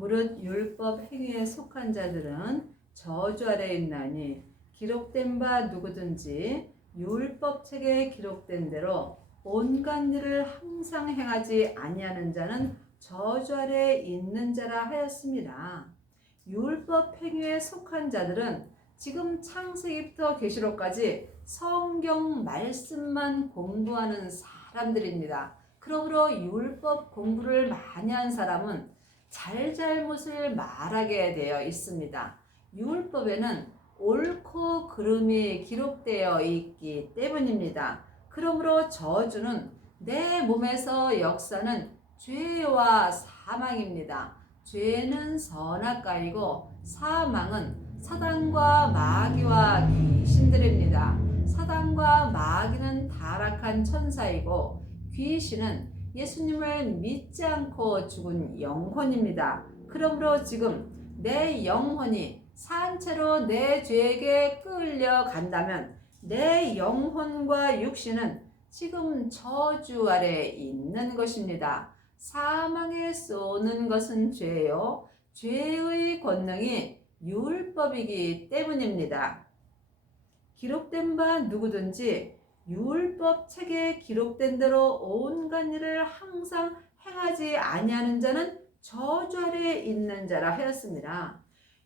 무릇 율법 행위에 속한 자들은 저주 아래 있나니 기록된 바 누구든지 율법 책에 기록된 대로 온갖 일을 항상 행하지 아니하는 자는 저주 아래 있는 자라 하였습니다. 율법 행위에 속한 자들은 지금 창세기부터 계시록까지 성경 말씀만 공부하는 사람들입니다. 그러므로 율법 공부를 많이 한 사람은 잘잘못을 말하게 되어 있습니다. 율법에는 옳고 그름이 기록되어 있기 때문입니다. 그러므로 저주는 내 몸에서 역사는 죄와 사망입니다. 죄는 선악과이고 사망은 사단과 마귀와 귀신들입니다. 사단과 마귀는 타락한 천사이고 귀신은 예수님을 믿지 않고 죽은 영혼입니다. 그러므로 지금 내 영혼이 산채로 내 죄에게 끌려간다면 내 영혼과 육신은 지금 저주 아래 있는 것입니다. 사망에 쏘는 것은 죄요. 죄의 권능이 율법이기 때문입니다. 기록된 바 누구든지 율법 책에 기록된 대로 온갖 일을 항상 행하지 아니하는 자는 저주 아래 있는 자라 하였습니다.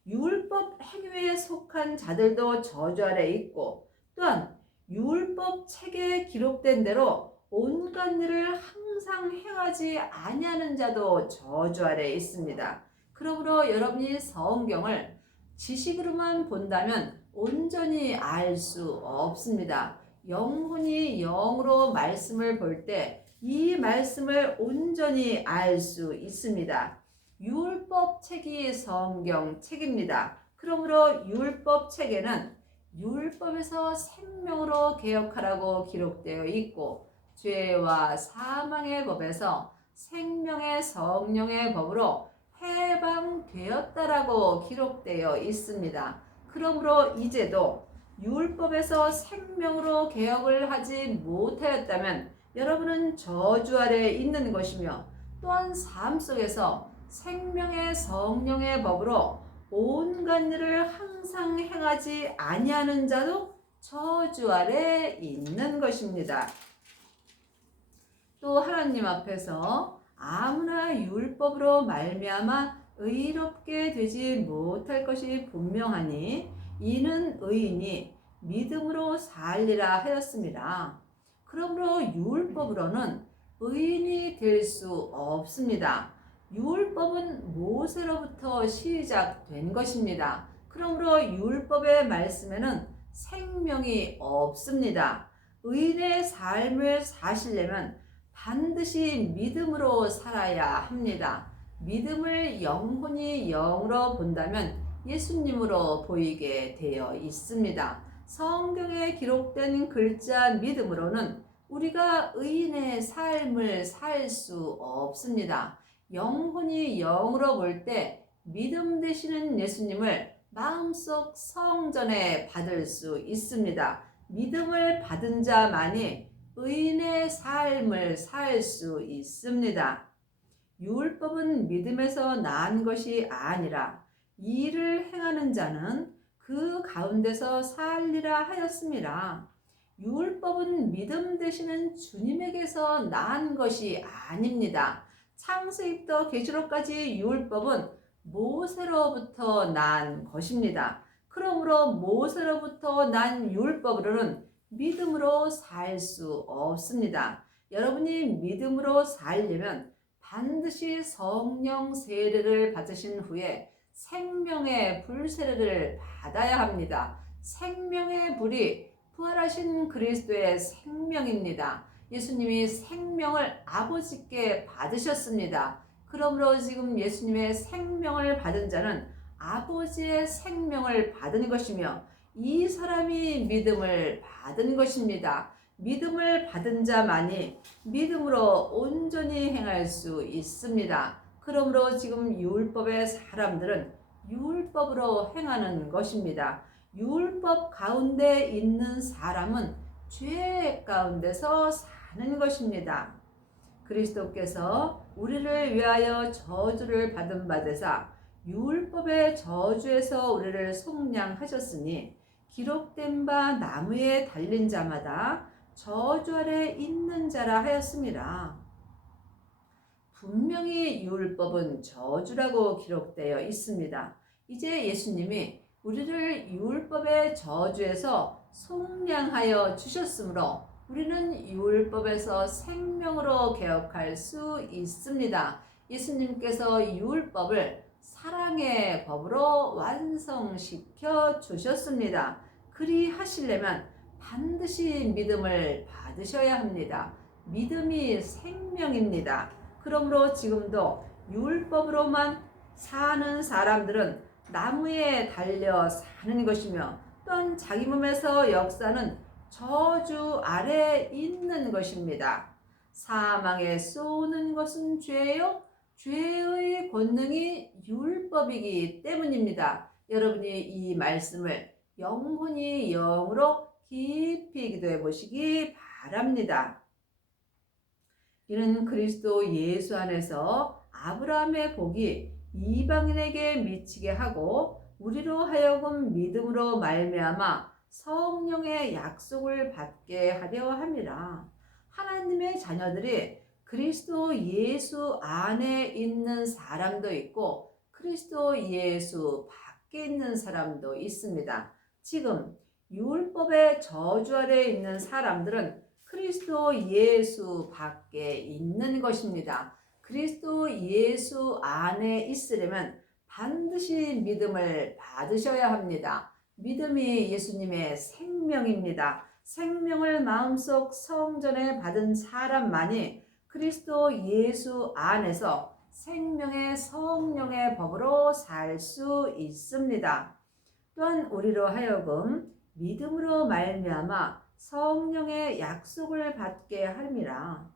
율법 행위에 속한 자들도 저주 아래 있고 또한 율법 책에 기록된 대로 온갖 일을 항상 행하지 아니하는 자도 저주 아래 있습니다. 그러므로 여러분이 성경을 지식으로만 본다면 온전히 알 수 없습니다. 영혼이 영으로 말씀을 볼 때 이 말씀을 온전히 알 수 있습니다. 율법 책이 성경 책입니다. 그러므로 율법 책에는 율법에서 생명으로 개혁하라고 기록되어 있고 죄와 사망의 법에서 생명의 성령의 법으로 해방되었다라고 기록되어 있습니다. 그러므로 이제도 율법에서 생명으로 개혁을 하지 못하였다면 여러분은 저주 아래 있는 것이며 또한 삶 속에서 생명의 성령의 법으로 온갖 일을 항상 행하지 아니하는 자도 저주 아래 있는 것입니다. 또 하나님 앞에서 아무나 율법으로 말미암아 의롭게 되지 못할 것이 분명하니 이는 의인이 믿음으로 살리라 하였습니다. 그러므로 율법으로는 의인이 될 수 없습니다. 율법은 모세로부터 시작된 것입니다. 그러므로 율법의 말씀에는 생명이 없습니다. 의인의 삶을 사시려면 반드시 믿음으로 살아야 합니다. 믿음을 영혼이 영으로 본다면 예수님으로 보이게 되어 있습니다. 성경에 기록된 글자 믿음으로는 우리가 의인의 삶을 살 수 없습니다. 영혼이 영으로 볼 때 믿음 되시는 예수님을 마음속 성전에 받을 수 있습니다. 믿음을 받은 자만이 의인의 삶을 살 수 있습니다. 율법은 믿음에서 난 것이 아니라 이를 행하는 자는 그 가운데서 살리라 하였습니다. 율법은 믿음 되시는 주님에게서 난 것이 아닙니다. 창세기부터 계시록까지 율법은 모세로부터 난 것입니다. 그러므로 모세로부터 난 율법으로는 믿음으로 살 수 없습니다. 여러분이 믿음으로 살려면 반드시 성령 세례를 받으신 후에 생명의 불 세례를 받아야 합니다. 생명의 불이 부활하신 그리스도의 생명입니다. 예수님이 생명을 아버지께 받으셨습니다. 그러므로 지금 예수님의 생명을 받은 자는 아버지의 생명을 받은 것이며 이 사람이 믿음을 받은 것입니다. 믿음을 받은 자만이 믿음으로 온전히 행할 수 있습니다. 그러므로 지금 율법의 사람들은 율법으로 행하는 것입니다. 율법 가운데 있는 사람은 죄 가운데서 사는 것입니다. 그리스도께서 우리를 위하여 저주를 받은 바 되사 율법의 저주에서 우리를 속량하셨으니 기록된 바 나무에 달린 자마다 저주 아래 있는 자라 하였습니다. 분명히 율법은 저주라고 기록되어 있습니다. 이제 예수님이 우리를 율법의 저주에서 속량하여 주셨으므로 우리는 율법에서 생명으로 개혁할 수 있습니다. 예수님께서 율법을 사랑의 법으로 완성시켜 주셨습니다. 그리 하시려면 반드시 믿음을 받으셔야 합니다. 믿음이 생명입니다. 그러므로 지금도 율법으로만 사는 사람들은 나무에 달려 사는 것이며 또한 자기 몸에서 역사는 저주 아래 있는 것입니다. 사망에 쏘는 것은 죄요. 죄의 권능이 율법이기 때문입니다. 여러분이 이 말씀을 영혼이 영으로 깊이 기도해 보시기 바랍니다. 이는 그리스도 예수 안에서 아브라함의 복이 이방인에게 미치게 하고 우리로 하여금 믿음으로 말미암아 성령의 약속을 받게 하려 함이라. 하나님의 자녀들이 그리스도 예수 안에 있는 사람도 있고 그리스도 예수 밖에 있는 사람도 있습니다. 지금 율법의 저주 아래 있는 사람들은 그리스도 예수 밖에 있는 것입니다. 그리스도 예수 안에 있으려면 반드시 믿음을 받으셔야 합니다. 믿음이 예수님의 생명입니다. 생명을 마음속 성전에 받은 사람만이 그리스도 예수 안에서 생명의 성령의 법으로 살 수 있습니다. 또한 우리로 하여금 믿음으로 말미암아 성령의 약속을 받게 함이라.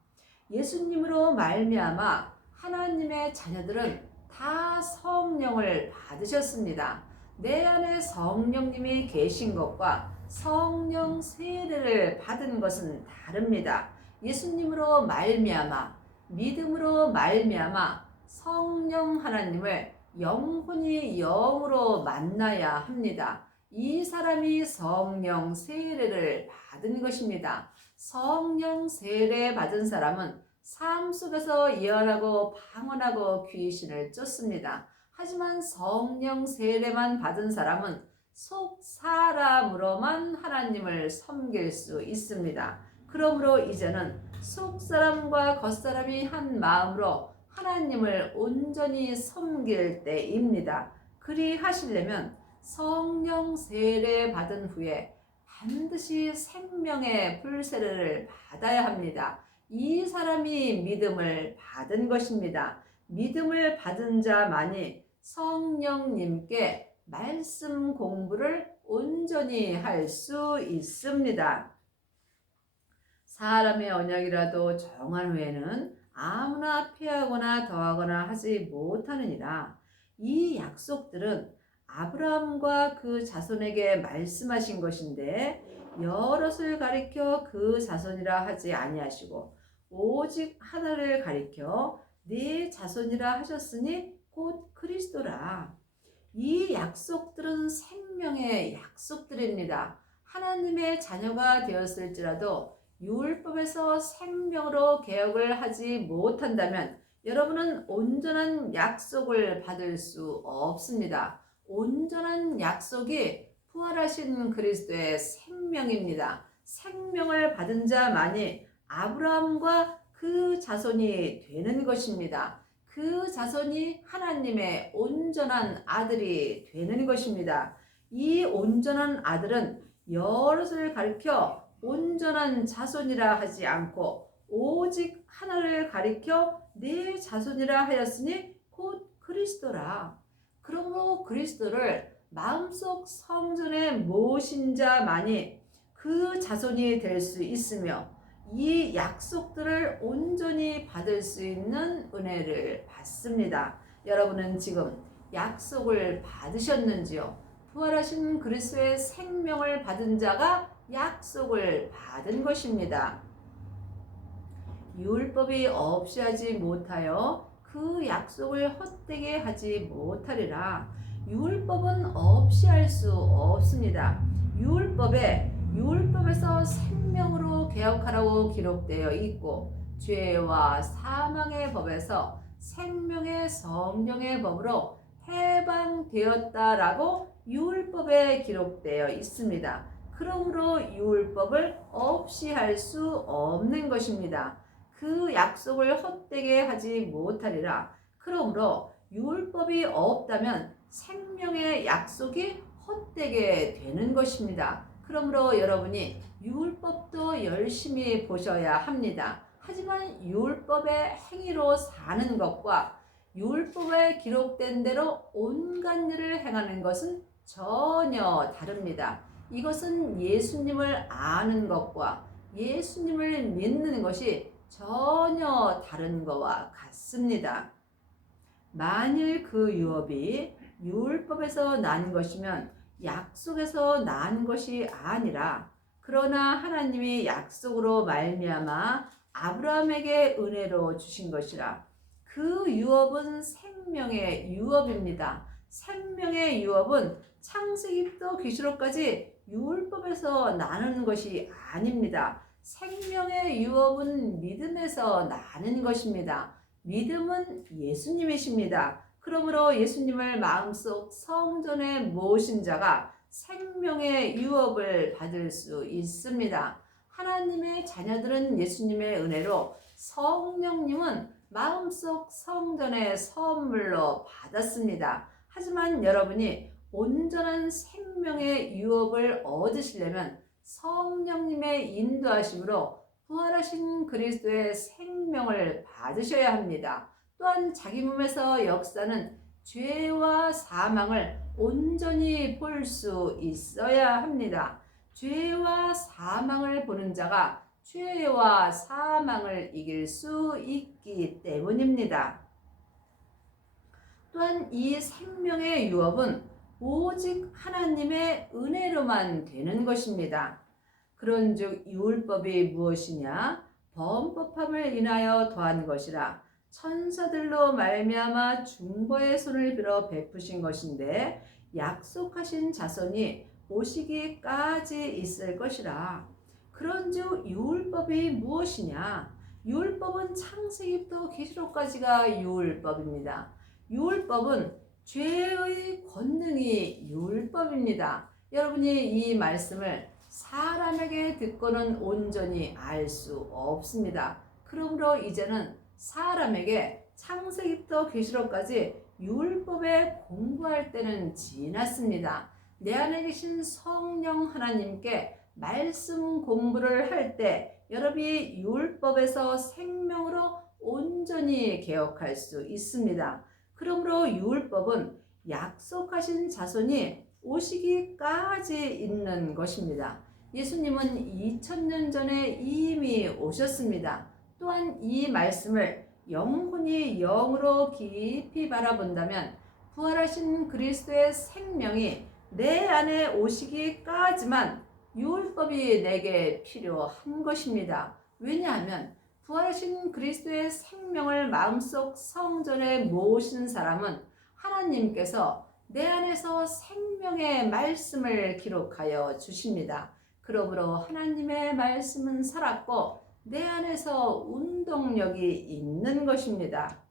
예수님으로 말미암아 하나님의 자녀들은 다 성령을 받으셨습니다. 내 안에 성령님이 계신 것과 성령 세례를 받은 것은 다릅니다. 예수님으로 말미암아 믿음으로 말미암아 성령 하나님을 영혼이 영으로 만나야 합니다. 이 사람이 성령 세례를 받은 것입니다. 성령 세례 받은 사람은 삶 속에서 예언하고 방언하고 귀신을 쫓습니다. 하지만 성령 세례만 받은 사람은 속 사람으로만 하나님을 섬길 수 있습니다. 그러므로 이제는 속 사람과 겉 사람이 한 마음으로 하나님을 온전히 섬길 때입니다. 그리 하시려면 성령 세례 받은 후에 반드시 생명의 불세례를 받아야 합니다. 이 사람이 믿음을 받은 것입니다. 믿음을 받은 자만이 성령님께 말씀 공부를 온전히 할 수 있습니다. 사람의 언약이라도 정한 후에는 아무나 폐하거나 더하거나 하지 못하느니라. 이 약속들은 아브라함과 그 자손에게 말씀하신 것인데 여럿을 가리켜 그 자손이라 하지 아니하시고 오직 하나를 가리켜 네 자손이라 하셨으니 곧 그리스도라. 이 약속들은 생명의 약속들입니다. 하나님의 자녀가 되었을지라도 율법에서 생명으로 개혁을 하지 못한다면 여러분은 온전한 약속을 받을 수 없습니다. 온전한 약속이 부활하신 그리스도의 생명입니다. 생명을 받은 자만이 아브라함과 그 자손이 되는 것입니다. 그 자손이 하나님의 온전한 아들이 되는 것입니다. 이 온전한 아들은 여럿을 가리켜 온전한 자손이라 하지 않고 오직 하나를 가리켜 네 자손이라 하였으니 곧 그리스도라. 그러므로 그리스도를 마음속 성전에 모신 자만이 그 자손이 될 수 있으며 이 약속들을 온전히 받을 수 있는 은혜를 받습니다. 여러분은 지금 약속을 받으셨는지요? 부활하신 그리스도의 생명을 받은 자가 약속을 받은 것입니다. 율법이 없이 하지 못하여 그 약속을 헛되게 하지 못하리라. 율법은 없이 할 수 없습니다. 율법에서 생명으로 개혁하라고 기록되어 있고, 죄와 사망의 법에서 생명의 성령의 법으로 해방되었다라고 율법에 기록되어 있습니다. 그러므로 율법을 없이 할 수 없는 것입니다. 그 약속을 헛되게 하지 못하리라. 그러므로 율법이 없다면 생명의 약속이 헛되게 되는 것입니다. 그러므로 여러분이 율법도 열심히 보셔야 합니다. 하지만 율법의 행위로 사는 것과 율법에 기록된 대로 온갖 일을 행하는 것은 전혀 다릅니다. 이것은 예수님을 아는 것과 예수님을 믿는 것이 전혀 다른 것과 같습니다. 만일 그 유업이 율법에서 난 것이면 약속에서 난 것이 아니라, 그러나 하나님이 약속으로 말미암아 아브라함에게 은혜로 주신 것이라. 그 유업은 생명의 유업입니다. 생명의 유업은 창세기부터 계시록까지 율법에서 나는 것이 아닙니다. 생명의 유업은 믿음에서 나는 것입니다. 믿음은 예수님이십니다. 그러므로 예수님을 마음속 성전에 모신 자가 생명의 유업을 받을 수 있습니다. 하나님의 자녀들은 예수님의 은혜로, 성령님은 마음속 성전의 선물로 받았습니다. 하지만 여러분이 온전한 생명의 유업을 얻으시려면 성령님의 인도하심으로 부활하신 그리스도의 생명을 받으셔야 합니다. 또한 자기 몸에서 역사는 죄와 사망을 온전히 볼 수 있어야 합니다. 죄와 사망을 보는 자가 죄와 사망을 이길 수 있기 때문입니다. 또한 이 생명의 유업은 오직 하나님의 은혜로만 되는 것입니다. 그런즉 율법이 무엇이냐? 범법함을 인하여 더한 것이라. 천사들로 말미암아 중보의 손을 빌어 베푸신 것인데 약속하신 자손이 오시기까지 있을 것이라. 그런즉 율법이 무엇이냐? 율법은 창세기부터 계시록까지가 율법입니다. 율법은 죄의 권능이 율법입니다. 여러분이 이 말씀을 사람에게 듣고는 온전히 알 수 없습니다. 그러므로 이제는 사람에게 창세기부터 계시록까지 율법에 공부할 때는 지났습니다. 내 안에 계신 성령 하나님께 말씀 공부를 할 때 여러분이 율법에서 생명으로 온전히 개혁할 수 있습니다. 그러므로 율법은 약속하신 자손이 오시기까지 있는 것입니다. 예수님은 2000년 전에 이미 오셨습니다. 또한 이 말씀을 영혼이 영으로 깊이 바라본다면 부활하신 그리스도의 생명이 내 안에 오시기까지만 율법이 내게 필요한 것입니다. 왜냐하면 부활하신 그리스도의 생명을 마음속 성전에 모신 사람은 하나님께서 내 안에서 생명의 말씀을 기록하여 주십니다. 그러므로 하나님의 말씀은 살았고 내 안에서 운동력이 있는 것입니다.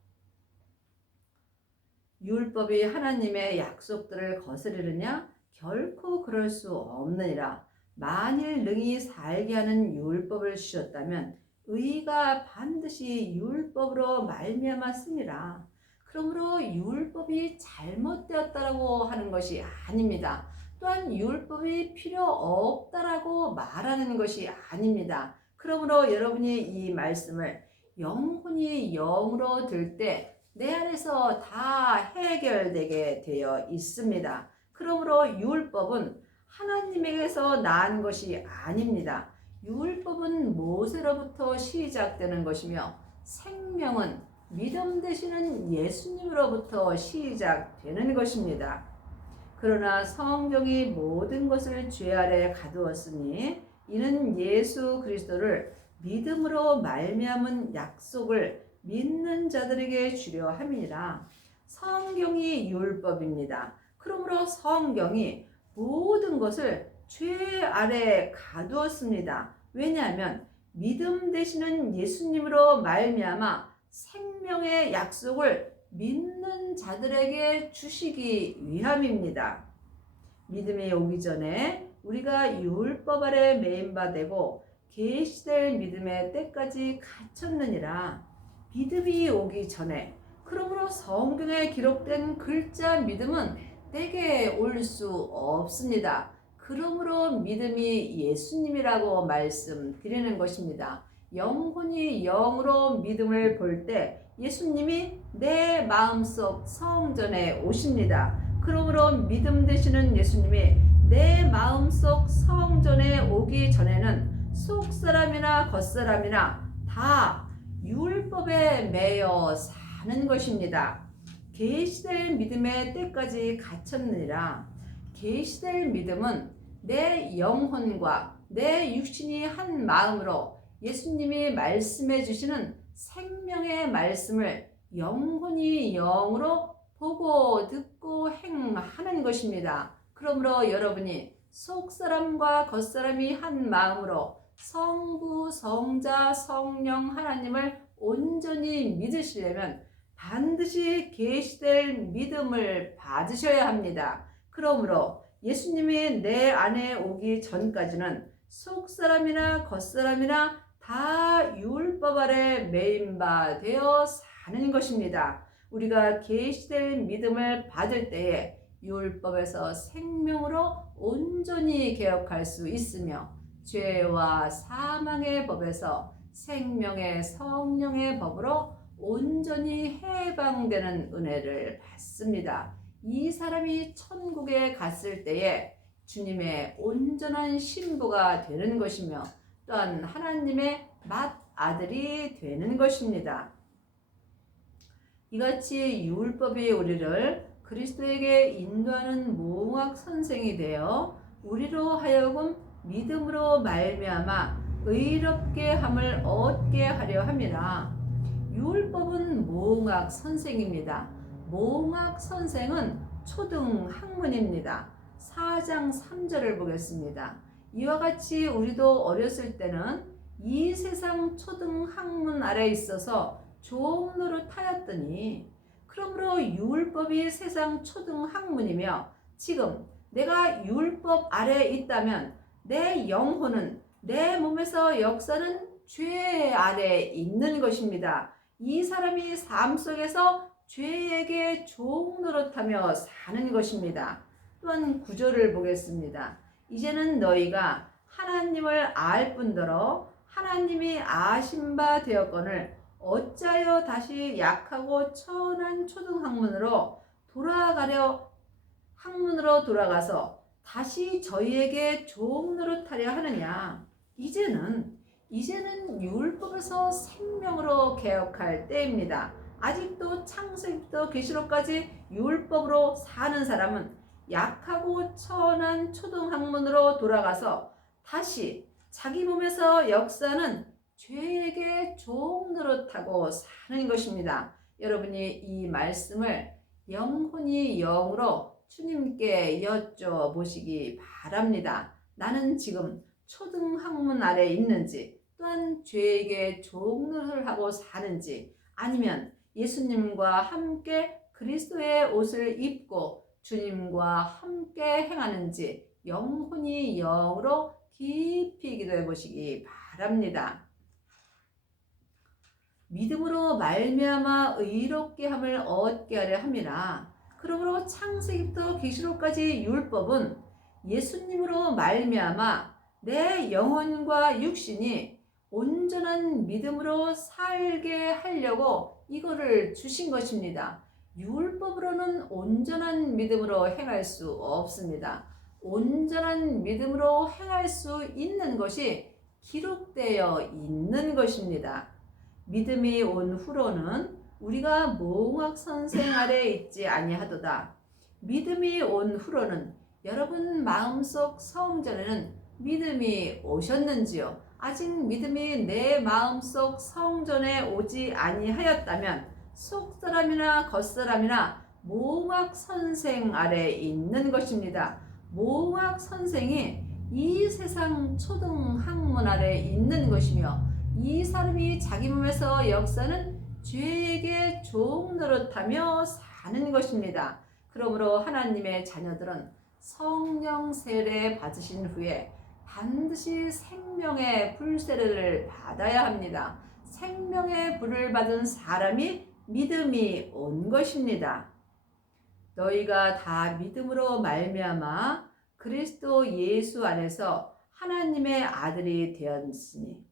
율법이 하나님의 약속들을 거스르느냐? 결코 그럴 수 없느니라. 만일 능히 살게 하는 율법을 주셨다면 의가 반드시 율법으로 말미암았으니라. 그러므로 율법이 잘못되었다라고 하는 것이 아닙니다. 또한 율법이 필요 없다라고 말하는 것이 아닙니다. 그러므로 여러분이 이 말씀을 영혼이 영으로 들 때 내 안에서 다 해결되게 되어 있습니다. 그러므로 율법은 하나님에게서 난 것이 아닙니다. 율법은 모세로부터 시작되는 것이며 생명은 믿음 되시는 예수님으로부터 시작되는 것입니다. 그러나 성경이 모든 것을 죄 아래 가두었으니 이는 예수 그리스도를 믿음으로 말미암은 약속을 믿는 자들에게 주려 함이니라. 성경이 율법입니다. 그러므로 성경이 모든 것을 죄 아래 가두었습니다. 왜냐하면 믿음 되시는 예수님으로 말미암아 생명의 약속을 믿는 자들에게 주시기 위함입니다. 믿음이 오기 전에 우리가 율법 아래 매인 바 되고 계시될 믿음의 때까지 갇혔느니라. 믿음이 오기 전에, 그러므로 성경에 기록된 글자 믿음은 때게 올 수 없습니다. 그러므로 믿음이 예수님이라고 말씀드리는 것입니다. 영혼이 영으로 믿음을 볼 때 예수님이 내 마음속 성전에 오십니다. 그러므로 믿음 되시는 예수님이 내 마음속 성전에 오기 전에는 속사람이나 겉사람이나 다 율법에 매여 사는 것입니다. 계시될 믿음의 때까지 갇혔느니라. 계시될 믿음은 내 영혼과 내 육신이 한 마음으로 예수님이 말씀해 주시는 생명의 말씀을 영혼이 영으로 보고 듣고 행하는 것입니다. 그러므로 여러분이 속사람과 겉사람이 한 마음으로 성부, 성자, 성령 하나님을 온전히 믿으시려면 반드시 계시될 믿음을 받으셔야 합니다. 그러므로 예수님이 내 안에 오기 전까지는 속사람이나 겉사람이나 다 율법 아래 매인 바 되어 사는 것입니다. 우리가 계시될 믿음을 받을 때에 율법에서 생명으로 온전히 개혁할 수 있으며 죄와 사망의 법에서 생명의 성령의 법으로 온전히 해방되는 은혜를 받습니다. 이 사람이 천국에 갔을 때에 주님의 온전한 신부가 되는 것이며 또한 하나님의 맏아들이 되는 것입니다. 이같이 율법이 우리를 그리스도에게 인도하는 몽학 선생이 되어 우리로 하여금 믿음으로 말미암아 의롭게 함을 얻게 하려 함이라. 율법은 몽학 선생입니다. 몽학 선생은 초등학문입니다. 4장 3절을 보겠습니다. 이와 같이 우리도 어렸을 때는 이 세상 초등학문 아래 있어서 종 노릇하였더니, 그러므로 율법이 세상 초등학문이며 지금 내가 율법 아래에 있다면 내 영혼은, 내 몸에서 역사는 죄 아래에 있는 것입니다. 이 사람이 삶 속에서 죄에게 종 노릇하며 사는 것입니다. 또한 9절을 보겠습니다. 이제는 너희가 하나님을 알 뿐더러 하나님이 아신 바 되었거늘 어찌하여 다시 약하고 천한 초등학문으로 돌아가서 다시 저희에게 종 노릇하려 하느냐. 이제는 율법에서 생명으로 개혁할 때입니다. 아직도 창세기부터 계시록까지 율법으로 사는 사람은 약하고 천한 초등학문으로 돌아가서 다시 자기 몸에서 역사는 죄에게 종 노릇하고 사는 것입니다. 여러분이 이 말씀을 영혼이 영으로 주님께 여쭤보시기 바랍니다. 나는 지금 초등학문 아래에 있는지, 또한 죄에게 종 노릇을 하고 사는지, 아니면 예수님과 함께 그리스도의 옷을 입고 주님과 함께 행하는지 영혼이 영으로 깊이 기도해 보시기 바랍니다. 믿음으로 말미암아 의롭게 함을 얻게 하려 함이라. 그러므로 창세기부터 계시록까지 율법은 예수님으로 말미암아 내 영혼과 육신이 온전한 믿음으로 살게 하려고 이거를 주신 것입니다. 율법으로는 온전한 믿음으로 행할 수 없습니다. 온전한 믿음으로 행할 수 있는 것이 기록되어 있는 것입니다. 믿음이 온 후로는 우리가 몽학 선생 아래 있지 아니하도다. 믿음이 온 후로는 여러분 마음속 성전에는 믿음이 오셨는지요? 아직 믿음이 내 마음속 성전에 오지 아니하였다면 속사람이나 겉사람이나 모학 선생 아래 있는 것입니다. 모학 선생이 이 세상 초등 학문 아래 있는 것이며 이 사람이 자기 몸에서 역사는 죄에게 종 노릇하며 사는 것입니다. 그러므로 하나님의 자녀들은 성령 세례 받으신 후에 반드시 생명의 불 세례를 받아야 합니다. 생명의 불을 받은 사람이 믿음이 온 것입니다. 너희가 다 믿음으로 말미암아 그리스도 예수 안에서 하나님의 아들이 되었으니,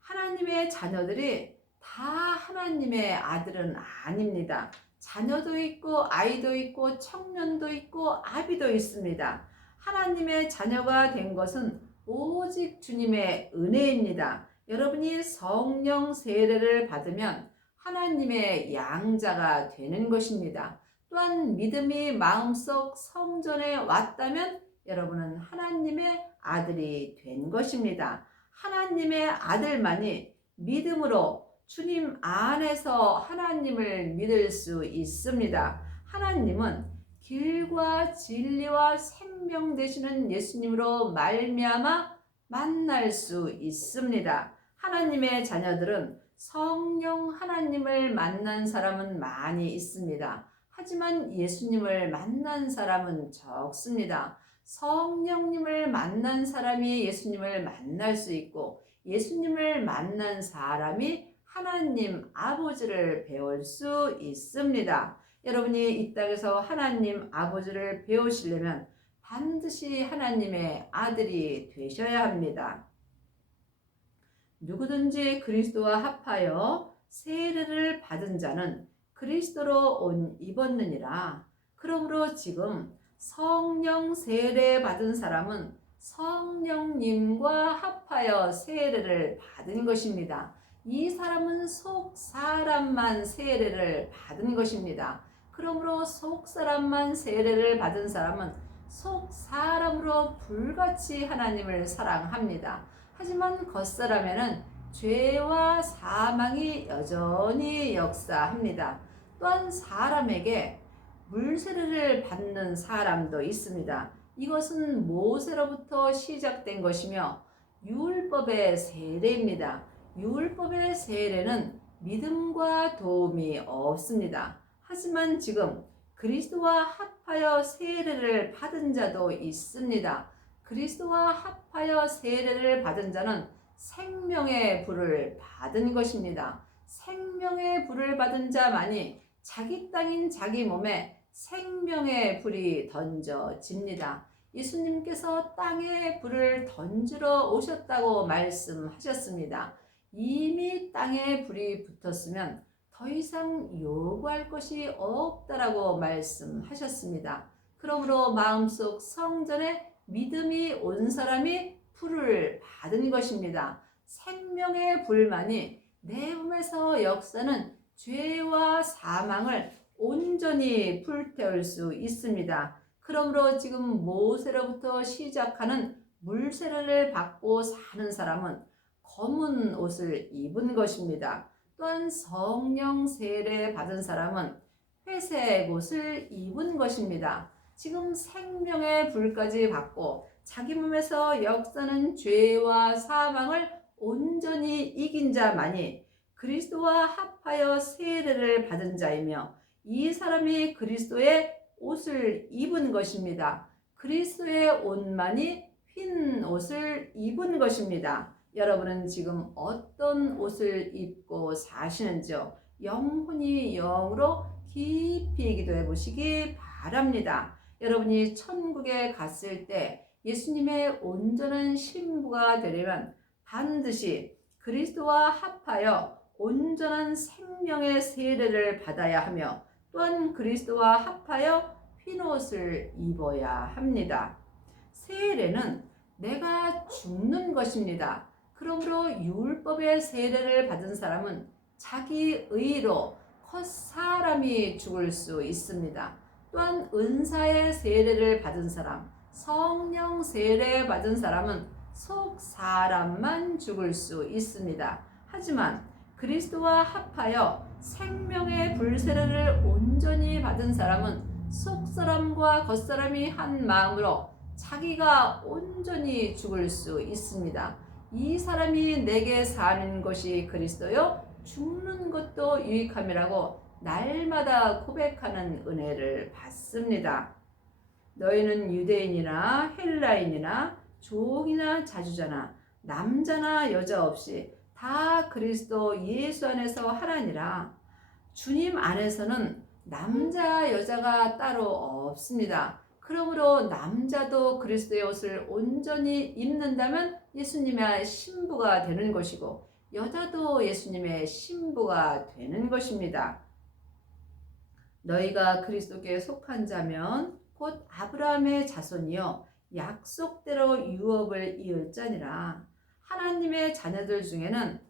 하나님의 자녀들이 다 하나님의 아들은 아닙니다. 자녀도 있고 아이도 있고 청년도 있고 아비도 있습니다. 하나님의 자녀가 된 것은 오직 주님의 은혜입니다. 여러분이 성령 세례를 받으면 하나님의 양자가 되는 것입니다. 또한 믿음이 마음속 성전에 왔다면 여러분은 하나님의 아들이 된 것입니다. 하나님의 아들만이 믿음으로 주님 안에서 하나님을 믿을 수 있습니다. 하나님은 길과 진리와 생명 되시는 예수님으로 말미암아 만날 수 있습니다. 하나님의 자녀들은 성령 하나님을 만난 사람은 많이 있습니다. 하지만 예수님을 만난 사람은 적습니다. 성령님을 만난 사람이 예수님을 만날 수 있고 예수님을 만난 사람이 하나님 아버지를 배울 수 있습니다. 여러분이 이 땅에서 하나님 아버지를 배우시려면 반드시 하나님의 아들이 되셔야 합니다. 누구든지 그리스도와 합하여 세례를 받은 자는 그리스도로 옷 입었느니라. 그러므로 지금 성령 세례 받은 사람은 성령님과 합하여 세례를 받은 것입니다. 이 사람은 속 사람만 세례를 받은 것입니다. 그러므로 속 사람만 세례를 받은 사람은 속 사람으로 불같이 하나님을 사랑합니다. 하지만 겉사람에는 죄와 사망이 여전히 역사합니다. 또한 사람에게 물세례를 받는 사람도 있습니다. 이것은 모세로부터 시작된 것이며 율법의 세례입니다. 율법의 세례는 믿음과 도움이 없습니다. 하지만 지금 그리스도와 합하여 세례를 받은 자도 있습니다. 그리스도와 합하여 세례를 받은 자는 생명의 불을 받은 것입니다. 생명의 불을 받은 자만이 자기 땅인 자기 몸에 생명의 불이 던져집니다. 예수님께서 땅에 불을 던지러 오셨다고 말씀하셨습니다. 이미 땅에 불이 붙었으면 더 이상 요구할 것이 없다라고 말씀하셨습니다. 그러므로 마음속 성전에 믿음이 온 사람이 불을 받은 것입니다. 생명의 불만이 내 몸에서 역사는 죄와 사망을 온전히 불태울 수 있습니다. 그러므로 지금 모세로부터 시작하는 물세례를 받고 사는 사람은 검은 옷을 입은 것입니다. 또한 성령 세례 받은 사람은 회색 옷을 입은 것입니다. 지금 생명의 불까지 받고 자기 몸에서 역사는 죄와 사망을 온전히 이긴 자만이 그리스도와 합하여 세례를 받은 자이며 이 사람이 그리스도의 옷을 입은 것입니다. 그리스도의 옷만이 흰 옷을 입은 것입니다. 여러분은 지금 어떤 옷을 입고 사시는지요? 영혼이 영으로 깊이 기도해 보시기 바랍니다. 여러분이 천국에 갔을 때 예수님의 온전한 신부가 되려면 반드시 그리스도와 합하여 온전한 생명의 세례를 받아야 하며 또한 그리스도와 합하여 흰옷을 입어야 합니다. 세례는 내가 죽는 것입니다. 그러므로 율법의 세례를 받은 사람은 자기 의로 컷사람이 죽을 수 있습니다. 또한 은사의 세례를 받은 사람, 성령 세례 받은 사람은 속 사람만 죽을 수 있습니다. 하지만 그리스도와 합하여 생명의 불세례를 온전히 받은 사람은 속 사람과 겉 사람이 한 마음으로 자기가 온전히 죽을 수 있습니다. 이 사람이 내게 사는 것이 그리스도요 죽는 것도 유익함이라고 날마다 고백하는 은혜를 받습니다. 너희는 유대인이나 헬라인이나 종이나 자주자나 남자나 여자 없이 다 그리스도 예수 안에서 하나니라. 주님 안에서는 남자 여자가 따로 없습니다. 그러므로 남자도 그리스도의 옷을 온전히 입는다면 예수님의 신부가 되는 것이고 여자도 예수님의 신부가 되는 것입니다. 너희가 그리스도께 속한 자면 곧 아브라함의 자손이요 약속대로 유업을 이을 자니라. 하나님의 자녀들 중에는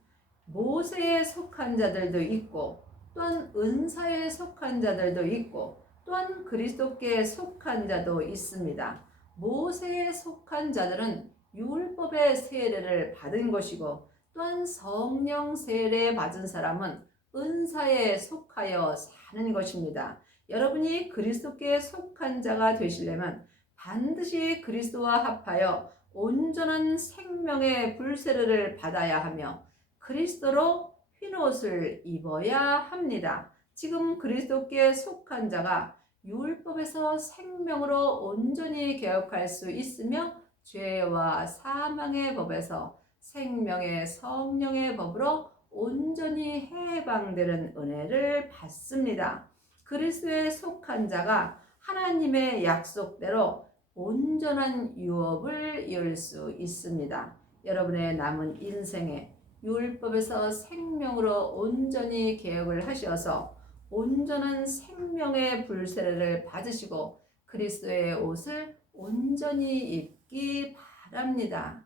모세에 속한 자들도 있고 또한 은사에 속한 자들도 있고 또한 그리스도께 속한 자도 있습니다. 모세에 속한 자들은 율법의 세례를 받은 것이고 또한 성령 세례 받은 사람은 은사에 속하여 사는 것입니다. 여러분이 그리스도께 속한 자가 되시려면 반드시 그리스도와 합하여 온전한 생명의 불세례를 받아야 하며 그리스도로 흰옷을 입어야 합니다. 지금 그리스도께 속한 자가 율법에서 생명으로 온전히 개혁할 수 있으며 죄와 사망의 법에서 생명의 성령의 법으로 온전히 해방되는 은혜를 받습니다. 그리스도에 속한 자가 하나님의 약속대로 온전한 유업을 이을 수 있습니다. 여러분의 남은 인생에 율법에서 생명으로 온전히 개혁을 하셔서 온전한 생명의 불세례를 받으시고 그리스도의 옷을 온전히 입기 바랍니다.